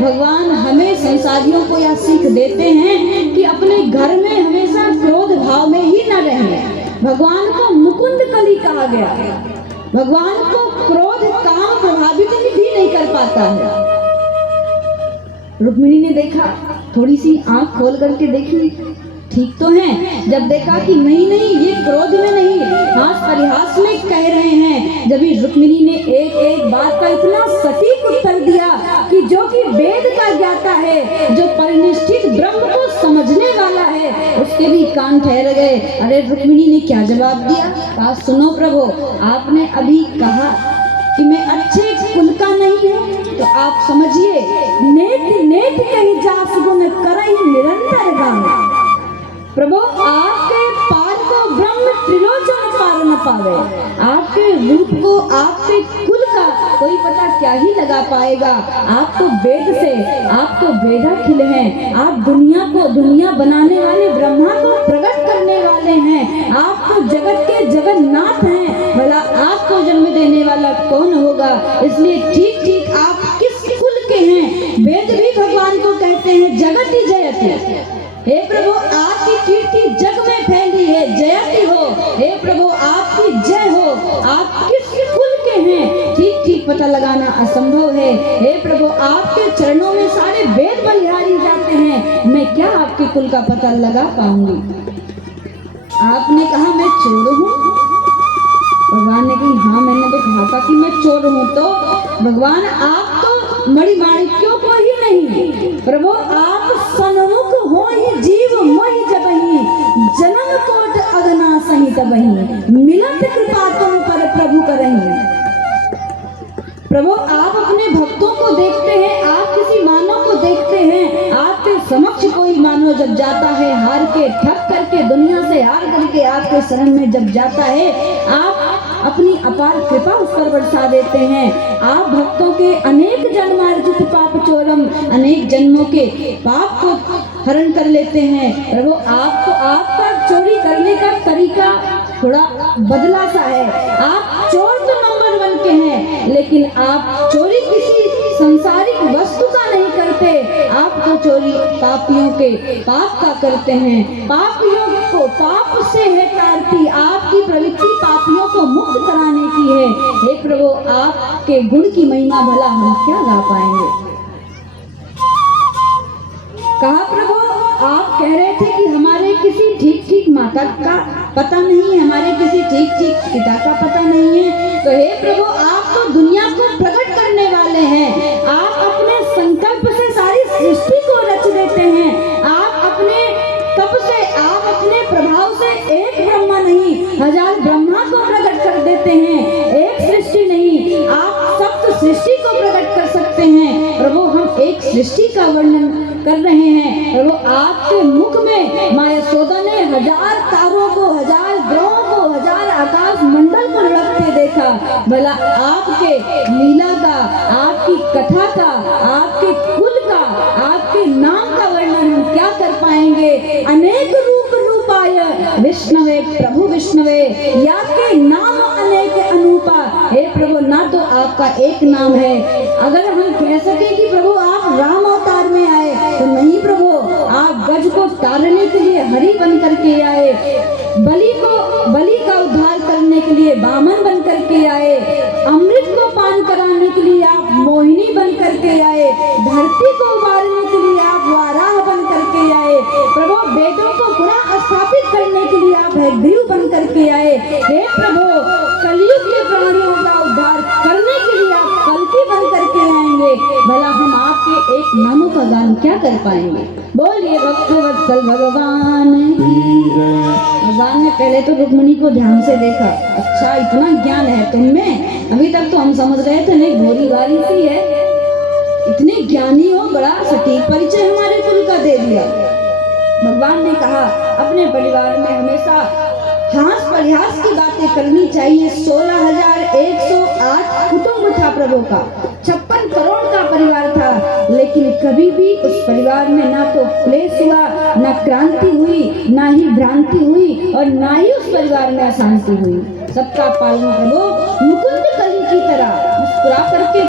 भगवान हमें संसारियों को यह सीख देते हैं कि अपने घर में हमेशा क्रोध भाव में ही न रहें। भगवान को मुकुंद कली कहा गया। भगवान को क्रोध काम प्रभावित भी नहीं कर पाता है। रुक्मिणी ने देखा, थोड़ी सी आंख खोल करके देखी, ठीक तो है। जब देखा कि नहीं ये क्रोध में नहीं, हास परिहास में कह रहे हैं, जब रुक्मिणी ने एक एक बात का इतना सटीक उत्तर दिया कि जो कि वेद का ज्ञाता है, जो परिनिष्ठित ब्रह्म को समझने वाला है, उसके भी कान ठहर गए। अरे रुक्मिणी ने क्या जवाब दिया? कहा, सुनो प्रभु, आपने अभी कहा कि मैं अच्छे कुल का नहीं हूँ, तो आप समझिए नेति नेति कहीं जास गुण करहि निरंतर गान। प्रभु, आपके पार को ब्रह्म त्रिलोचन पार न पावे। आपके रूप को, आपके कुल का कोई पता क्या ही लगा पाएगा। आप तो वेद से, आप तो वेदाखिल हैं। आप दुनिया को दुनिया बनाने वाले ब्रह्मा को प्रकट करने वाले हैं। आप तो जगत के जगन्नाथ हैं। भला आपको जन्म देने वाला कौन होगा? इसलिए ठीक ठीक आप किस कुल के हैं? वेद भी भगवान को कहते हैं जगति जयति। हे प्रभु, आपकी कीर्ति जग में फैली है, जयति हो। हे प्रभु, आपकी जय हो। आप किस कुल के हैं? ठीक ठीक पता लगाना असंभव है। हे प्रभु, आपके चरणों में सारे वेद बलिहारी जाते हैं, मैं क्या आपके कुल का पता लगा पाऊंगी? आपने कहा मैं चोर हूँ। भगवान ने कही, हाँ मैंने तो कहा था कि मैं चोर हूँ। तो भगवान, आप तो मणिमाणिक्यों को ही नहीं, प्रभु आप सन्मुख हो ही जीव मोहि जबहि, जन्म कोट अगना सही तबहि, मिलत कृपा तुम पर प्रभु करहि। प्रभु, आप अपने भक्तों को देखते हैं, आप किसी मानव को देखते हैं। आपके समक्ष कोई मानव जब जाता है, हार के ठग करके, दुनिया से हार करके आपके शरण में जब जाता है, आप अपनी अपार कृपा उस पर बरसा देते हैं। आप भक्तों के अनेक जन्मार्जित पाप चोरम, अनेक जन्मों के पाप को हरण कर लेते हैं। प्रभु, आपका चोरी करने का तरीका थोड़ा बदला सा है। आप चोर तो नंबर 1 के हैं, लेकिन आप चोरी किसी संसारिक वस्तु का नहीं करते। आप तो चोरी पापियों के पाप का करते हैं। पापियों को पाप से है तारती, आपकी प्रवृत्ति पापियों को मुक्त कराने की है। हे प्रभु, आपके गुण की महिमा भला हम क्या गा पाएंगे? कहा, प्रभु आप कह रहे थे कि हमारे किसी ठीक ठीक माता का पता नहीं है, हमारे किसी ठीक ठीक पिता का पता नहीं है। तो हे प्रभु, आप तो दुनिया को प्रकट करने वाले हैं। आप अपने संकल्प से सारी सृष्टि को रच देते हैं। आप अपने तप से, आप अपने प्रभाव से एक ब्रह्मा नहीं, 1000 ब्रह्मा को प्रकट कर देते हैं। एक सृष्टि नहीं, आप सप्त सृष्टि को प्रकट कर सकते हैं। प्रभु, हम एक सृष्टि का वर्णन कर रहे हैं। प्रभु, आपके मुख में माँ यशोदा ने 1000 तारों को, 1000 ग्रहों को, 1000 आकाश मंडल को लड़कते देखा। भला आपके लीला का, आपकी कथा का, आपके कुल का, आपके नाम का वर्णन हम क्या कर पाएंगे? अनेक रूप रूपाय विष्णवे प्रभु विष्णवे, या के नाम अनेक अनूपा। हे प्रभु, ना तो आपका एक नाम है। अगर हम कह सके कि प्रभु आप राम अवतार में आए, तो नहीं प्रभु, आप गज को तारने के लिए हरि बन करके आए, बलि का उद्धार करने के लिए बामन बन करके आए, अमृत को पान कराने के लिए आप मोहिनी बन करके आए, धरती को उबारने के लिए आप वाराह बन करके आए। प्रभु, वेदों को पुनः स्थापित करने के लिए आप हयग्रीव बन करके आए। हे प्रभु, कलयुग के प्राणियों का उद्धार करने के लिए आप कल्कि बन करके आएंगे। भला हम आपके एक नामों का गान क्या कर पाएंगे? बोलिए भक्तवत्सल भगवान। भगवान ने पहले तो रुक्मिणी को ध्यान से देखा, अच्छा इतना ज्ञान है तुममें, अभी तक तो हम समझ रहे थे नहीं भोरी वाली सी है, इतने ज्ञानी हो, बड़ा सटीक परिचय हमारे कुल का दे दिया। भगवान ने कहा, अपने परिवार में हमेशा हास परिहास की बातें करनी चाहिए। 16,108 कुटुंब था प्रभु का, 56 करोड़ का परिवार था, लेकिन कभी भी उस परिवार में ना तो क्लेश हुआ, ना क्रांति हुई, ना ही भ्रांति हुई, और ना ही उस परिवार में अशांति हुई। सबका पालन प्रभु मुकुंद कली की तरह मुस्कुरा करके